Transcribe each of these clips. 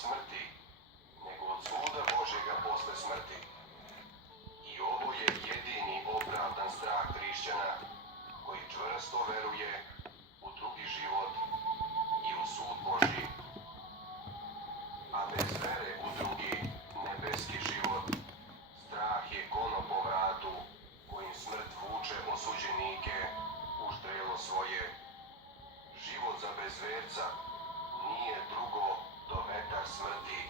smrti, nego od suda Božjega posle smrti. I ovo je jedini opravdan strah hrišćana koji čvrsto veruje u drugi život i u sud Božji. A bez vere u drugi nebeski život, strah je konop po vratu kojim smrt vuče osuđenike u ždrelo svoje. Život za bezverca nije drugo do vetar smrti,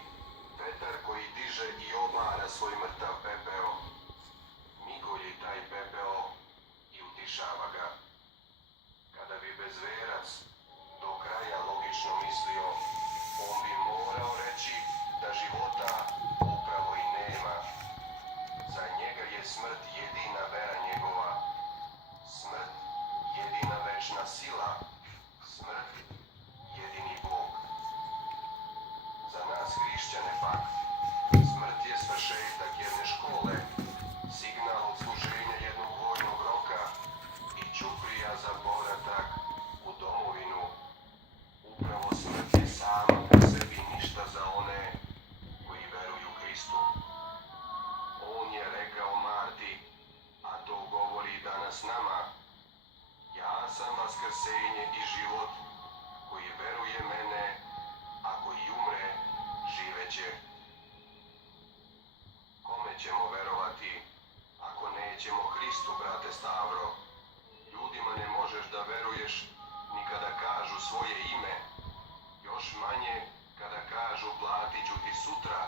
vetar koji diže i obmara svoj mrtav pepeo. Migolji taj pepeo i utišava ga. Kada bi bezverac do kraja logično mislio, on bi morao reći da života upravo i nema. Za njega je smrt jedina vera njegova, smrt jedina večna sila, smrt jedini Bog. Za nas hrišćane pak, smrt je svršetak jedne škole, signal odsluženja jednog vojnog roka i ćuprija za povratak u domovinu. Upravo smrt je sama po sebi ništa za one koji veruju Hristu. On je rekao Marti, a to govori i danas nama: ja sam vaskrsenje i život, koji veruje mene, ako i umre, živeće. Kome ćemo verovati, ako nećemo Hristu, brate Stavro? Ljudima ne možeš da veruješ ni kada kažu svoje ime, još manje kada kažu platit ću ti sutra,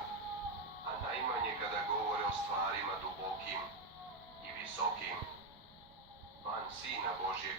a najmanje kada govore o stvarima dubokim i visokim. Van Sina Božjega